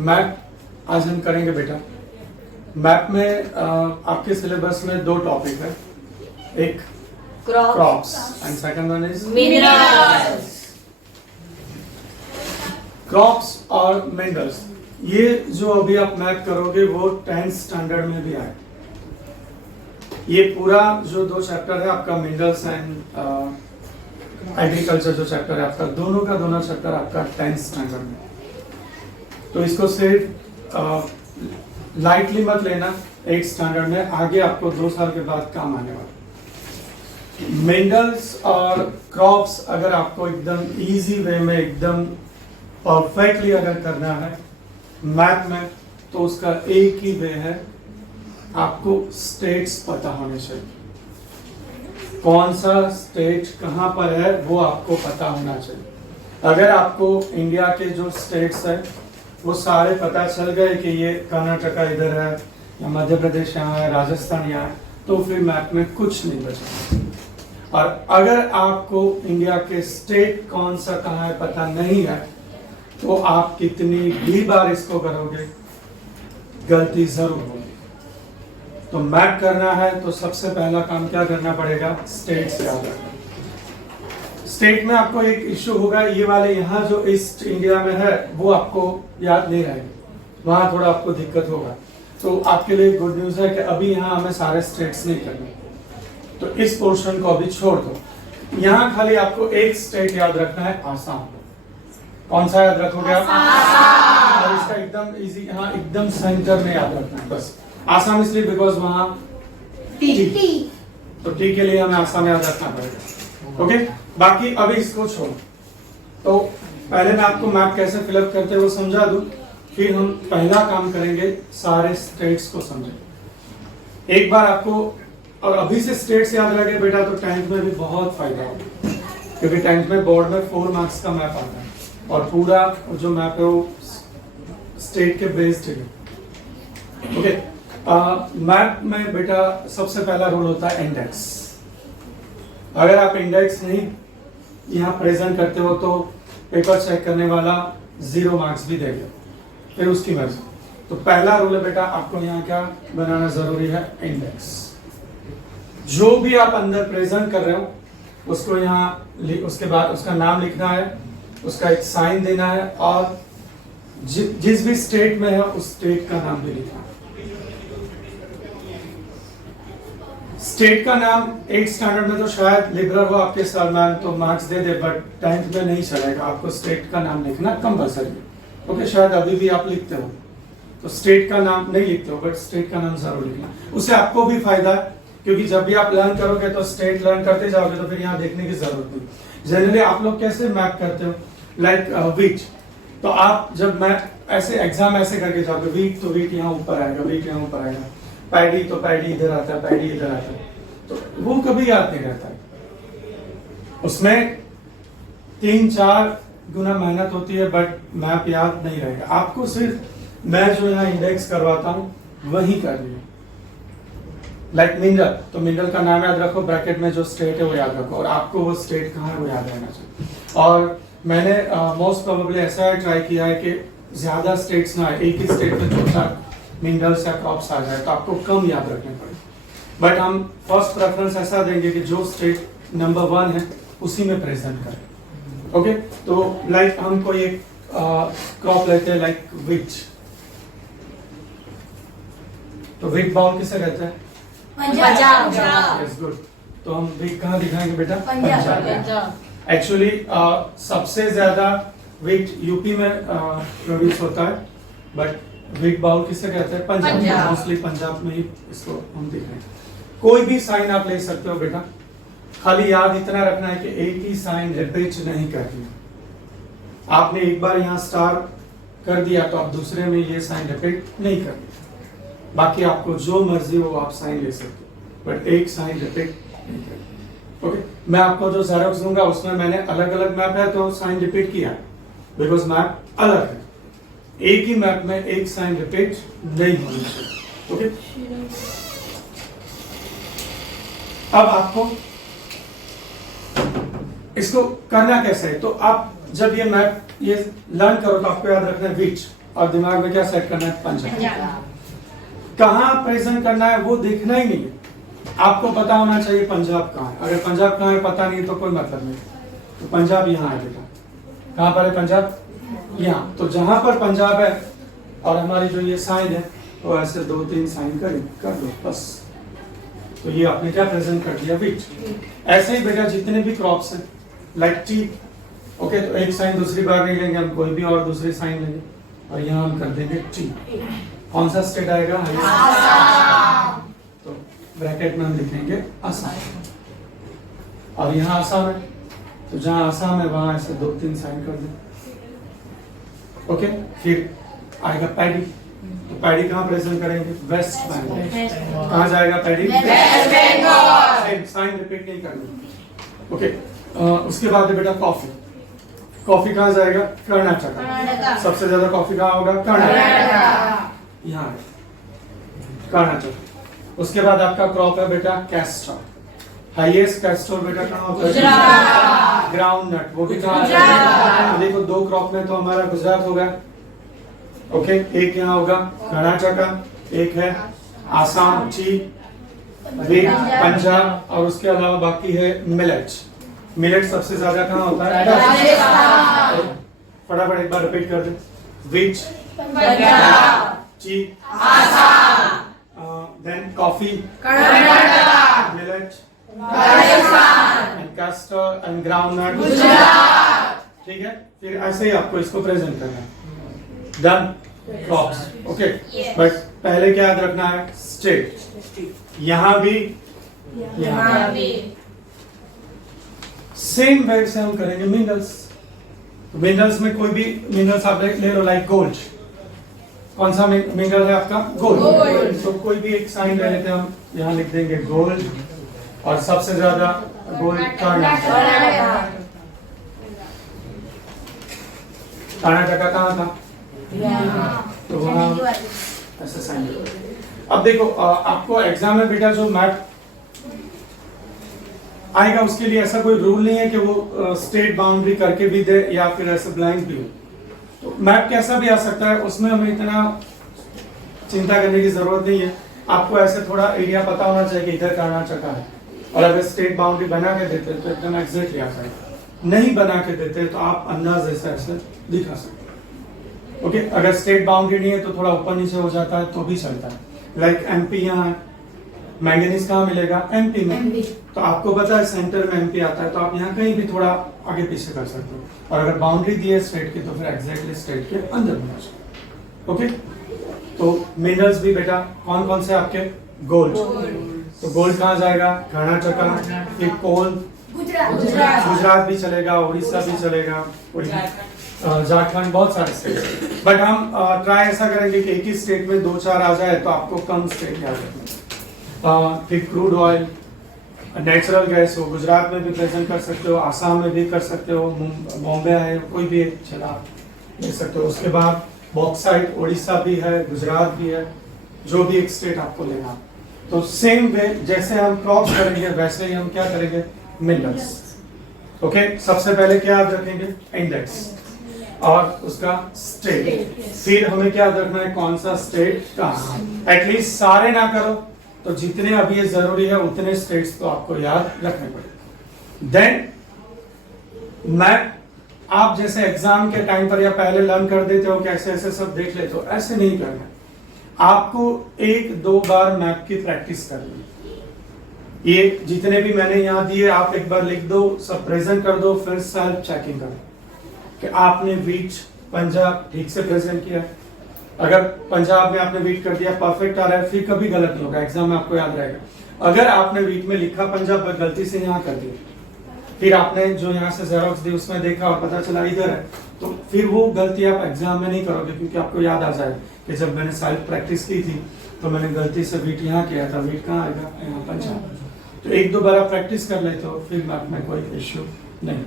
Map आज हम करेंगे बेटा। मैप में आपके सिलेबस में दो टॉपिक है, एक crops and second one is minerals. Crops और मिनरल्स, ये जो अभी आप मैप करोगे वो 10th स्टैंडर्ड में भी आए। ये पूरा जो दो चैप्टर है आपका मिनरल्स एंड एग्रीकल्चर जो चैप्टर है आपका, दोनों का दोनों चैप्टर आपका 10th स्टैंडर्ड में। तो इसको सिर्फ लाइटली मत लेना, 8th स्टैंडर्ड में आगे आपको 2 साल के बाद काम आने वाला। मिनरल्स और क्रॉप्स अगर आपको एकदम इजी वे में, एकदम परफेक्टली अगर करना है मैथ में, तो उसका एक ही वे है, आपको स्टेट्स पता होने चाहिए। कौन सा स्टेट कहाँ पर है वो आपको पता होना चाहिए। अगर आपको इंडिया के जो स्टेट्स है वो सारे पता चल गए कि ये कर्नाटका इधर है या मध्य प्रदेश यहाँ है, राजस्थान यहाँ है, तो फिर मैप में कुछ नहीं बचा। और अगर आपको इंडिया के स्टेट कौन सा कहाँ है पता नहीं है, तो आप कितनी भी बार इसको करोगे गलती जरूर होगी। तो मैप करना है तो सबसे पहला काम क्या करना पड़ेगा, स्टेट्स याद रखना। स्टेट में आपको एक इश्यू होगा, ये वाले यहाँ जो ईस्ट इंडिया में है वो आपको याद नहीं रहेगा, वहां थोड़ा आपको दिक्कत होगा। तो आपके लिए गुड न्यूज है कि अभी यहाँ हमें सारे स्टेट्स नहीं करने, तो इस पोर्शन को अभी छोड़ दो। यहाँ खाली आपको एक स्टेट याद रखना है, आसाम। कौन सा याद रखोगे आप? और इसका एकदम इजी, हाँ एकदम सेंटर में याद रखना है बस। आसाम इसलिए बिकॉज वहां टी, तो टी के लिए हमें आसाम याद रखना पड़ेगा। ओके, बाकी अभी इसको छोड़ो। तो पहले मैं आपको मैप कैसे फिलअप करते हैं वो समझा दूं, फिर हम पहला काम करेंगे सारे स्टेट्स को समझें एक बार आपको। और अभी से स्टेट्स याद रखे बेटा तो 10th में भी बहुत फायदा होगा, क्योंकि 10th में बोर्ड में 4 मार्क्स का मैप आता है और पूरा जो मैप है वो स्टेट के बेस्ड है। ओके, मैप में बेटा सबसे पहला रूल होता है इंडेक्स। अगर आप इंडेक्स नहीं यहाँ प्रेजेंट करते हो तो पेपर चेक करने वाला 0 मार्क्स भी देगा, फिर उसकी मर्जी। तो पहला रूल है बेटा, आपको यहाँ क्या बनाना जरूरी है, इंडेक्स। जो भी आप अंदर प्रेजेंट कर रहे हो उसको यहाँ, उसके बाद उसका नाम लिखना है, उसका एक साइन देना है, और जिस भी स्टेट में है उस स्टेट का नाम भी लिखना है। स्टेट का नाम 8th स्टैंडर्ड में तो शायद लिबरल हो आपके सर मैम तो marks they they, but 10th में नहीं चलेगा, आपको स्टेट का नाम लिखना कंपलसरी। ओके, शायद अभी भी आप लिखते हो तो स्टेट का नाम नहीं लिखते हो, बट स्टेट का नाम जरूर लिखना। उससे आपको भी फायदा है, क्योंकि जब भी आप लर्न करोगे तो स्टेट लर्न करते जाओगे तो फिर यहाँ देखने की जरूरत नहीं। जनरली आप लोग कैसे मैप करते हो, लाइक वीट, तो आप जब मैप ऐसे एग्जाम ऐसे करके जाओगे, वीट तो वीट यहाँ ऊपर आएगा, वीट यहाँ ऊपर आएगा, पैडी तो पैडी इधर आता है, पैडी इधर आता है, तो वो कभी याद नहीं रहता है। उसमें 3-4 गुना मेहनत होती है, बट मैप याद नहीं रहेगा आपको। सिर्फ मैं जो यहाँ इंडेक्स करवाता हूँ वही करनी है। लाइक मिनरल, तो मिनरल का नाम याद रखो, ब्रैकेट में जो स्टेट है वो याद रखो, और आपको वो स्टेट कहाँ है वो याद रहना चाहिए। और मैंने मोस्ट प्रोबेबली ऐसा ट्राई किया है कि ज्यादा स्टेट्स ना, एक ही स्टेट में छोटा मिनरल्स या क्रॉप्स आ जाए तो आपको कम याद रखने पड़े। बट हम फर्स्ट प्रेफरेंस ऐसा देंगे कि जो स्टेट नंबर 1 है उसी में प्रेजेंट करें। ओके, तो लाइक हम कोई एक क्रॉप लेते हैं, लाइक विच, तो विट बाउल किसे कहते हैं? पंजाब। Yes, good. तो हम विट कहाँ दिखाएंगे बेटा? पंजाब। एक्चुअली सबसे ज्यादा वीट यूपी में प्रोड्यूस होता है, बट वीट बाउल किसे कहते हैं? पंजाब। मोस्टली पंजाब में ही इसको हम देख रहे हैं। कोई भी साइन आप ले सकते हो बेटा, खाली याद इतना रखना है कि एक ही साइन रिपीट नहीं करनी। आपने एक बार यहाँ स्टार कर दिया तो आप दूसरे में ये साइन रिपीट नहीं करनी। बाकी आपको जो मर्जी हो आप साइन ले सकते हो, बट एक साइन रिपीट नहीं करनी। ओके, मैं आपको जो ज़ेरॉक्स दूंगा उसमें मैंने अलग अलग मैप है तो साइन रिपीट किया, बिकॉज मैप अलग है। एक ही मैप में एक साइन रिपीट नहीं होनी चाहिए। ओके, अब आपको इसको करना कैसे है, तो आप जब ये मैप ये लर्न करो तो आपको याद रखना है विच, और दिमाग में क्या सेट करना है, पंजाब। कहाँ प्रेजेंट करना है वो देखना ही नहीं है, आपको पता होना चाहिए पंजाब कहाँ है। अगर पंजाब कहाँ है पता नहीं तो कोई मतलब नहीं। तो पंजाब यहाँ है बेटा, कहाँ पर है पंजाब, यहाँ। तो जहां पर पंजाब है और हमारी जो ये साइन है तो ऐसे 2-3 साइन कर लो बस। तो ये आपने क्या प्रेजेंट कर दिया, व्हीट। ऐसे ही बेटा जितने भी क्रॉप्स हैं लाइक टी, ओके, तो एक साइन दूसरी बार नहीं लेंगे हम, कोई भी और दूसरी साइन लेंगे और यहाँ हम कर देंगे टी। कौन सा स्टेट आएगा, तो ब्रैकेट में हम लिखेंगे असम। और यहाँ आसाम है, तो जहाँ आसाम है वहां ऐसे 2-3 साइन कर दें, ओके। फिर आएगा पैडी, तो पैडी कहाँ प्रेजेंट करेंगे, वेस्ट बंगाल। कहाँ जाएगा paddy, West Bengal. Sign repeat नहीं करनी, ओके। उसके बाद है बेटा कॉफी। कॉफी कहाँ जाएगा, कर्नाटक। सबसे ज्यादा कॉफी कहाँ होगा, कर्नाटक, यहाँ है कर्नाटक। उसके बाद आपका क्रॉप है बेटा कैस्टर। हाईएस्ट कैस्टर बेटा कहाँ होता है, ग्राउंड नट, वो भी कहाँ, देखो 2 क्रॉप में तो हमारा गुजरात होगा, ओके। एक यहाँ होगा कर्नाटक, एक है आसाम, टी, पंजाब, और उसके अलावा बाकी है मिलेट। मिलेट सबसे ज्यादा कहाँ होता है, राजस्थान। फटाफट एक बार रिपीट कर दे, wheat Punjab, tea Assam, then coffee Karnataka, millet Rajasthan, and castor and groundnut Gujarat. ठीक है, फिर ऐसे ही आपको इसको प्रेजेंट करना है। Done, crops, okay. बट पहले क्या याद रखना है, स्टेट। यहां भी, यहां भी सेम वे से हम करेंगे मिनरल्स। मिनरल्स में कोई भी मिनरल्स आप ले लो, लाइक गोल्ड। कौन सा मिनरल है आपका, गोल्ड। तो कोई भी एक साइन ले लेते हैं हम, यहाँ लिख देंगे गोल्ड, और सबसे ज्यादा गोल्ड कर्नाटक। कर्नाटक कहाँ था, तो वहाँ ऐसा साइन। अब देखो आपको एग्जाम में बेटा जो मैप आएगा उसके लिए ऐसा कोई रूल नहीं है कि वो स्टेट बाउंड्री करके भी दे या फिर ऐसे ब्लैंक भी हो। तो मैप कैसा भी आ सकता है, उसमें हमें इतना चिंता करने की जरूरत नहीं है। आपको ऐसे थोड़ा एरिया पता होना चाहिए कि इधर कर्नाटक है, और अगर स्टेट बाउंड्री बना के देते तो एकदम एग्जैक्टली आ जाएगा। नहीं बना के देते तो आप अंदाज ऐसे दिखा सकते, ओके। अगर स्टेट बाउंड्री नहीं है तो थोड़ा ऊपर नीचे हो जाता है तो भी चलता है। लाइक एमपी यहाँ है, मैंगनीज कहाँ मिलेगा, एमपी में। तो आपको पता है सेंटर में एमपी आता है, तो आप यहाँ कहीं भी थोड़ा आगे पीछे कर सकते हो। और अगर बाउंड्री दी है स्टेट की तो फिर एग्जैक्टली स्टेट के अंदर होना चाहिए, ओके। तो मिनरल्स भी बेटा कौन कौन से आपके, गोल्ड। तो गोल्ड कहाँ जाएगा, कर्नाटक। फिर कोल, गुजरात भी चलेगा, उड़ीसा भी चलेगा, झारखंड, बहुत सारे स्टेट। बट हम ट्राई ऐसा करेंगे कि एक ही स्टेट में 2-4 आ जाए तो आपको कम स्टेट याद रखना। फिर क्रूड ऑयल, नेचुरल गैस हो, गुजरात में भी प्रेजेंट कर सकते हो, आसाम में भी कर सकते हो, बॉम्बे है, कोई भी एक चला ले सकते हो। उसके बाद बॉक्साइट, उड़ीसा भी है, गुजरात भी है, जो भी एक स्टेट आपको लेना। तो सेम वे जैसे हम क्रॉप्स करेंगे वैसे ही हम क्या करेंगे, मिनरल्स, ओके। सबसे पहले क्या याद रखेंगे, इंडेक्स और उसका स्टेट। फिर हमें क्या याद रखना है, कौन सा स्टेट कहाँ। एटलीस्ट सारे ना करो तो जितने अभी ये जरूरी है उतने स्टेट्स तो आपको याद रखने पड़ेंगे। देन मैप आप जैसे एग्जाम के टाइम पर या पहले लर्न कर देते हो, कैसे ऐसे सब देख लेते हो, ऐसे नहीं करना। आपको 1-2 बार मैप की प्रैक्टिस करनी। ये जितने भी मैंने यहाँ दिए आप एक बार लिख दो, सब प्रेजेंट कर दो, फिर सेल्फ चेकिंग करो कि आपने व्हीट पंजाब ठीक से प्रेजेंट किया। अगर पंजाब में आपने व्हीट कर दिया, परफेक्ट आ रहा है, फिर कभी गलत नहीं होगा, एग्जाम में आपको याद रहेगा। अगर आपने व्हीट में लिखा पंजाब पर गलती से यहाँ कर दिया, फिर आपने जो यहाँ से जेरोक्स दी उसमें देखा और पता चला इधर है, तो फिर वो गलती आप एग्जाम में नहीं करोगे, क्योंकि आपको याद आ जाए कि जब मैंने सेल्फ प्रैक्टिस की थी तो मैंने गलती से व्हीट यहाँ किया था, व्हीट कहाँ आएगा, यहाँ पंजाब। तो 1-2 बार आप प्रैक्टिस कर लेते हो, फिर मैप में कोई इश्यू नहीं।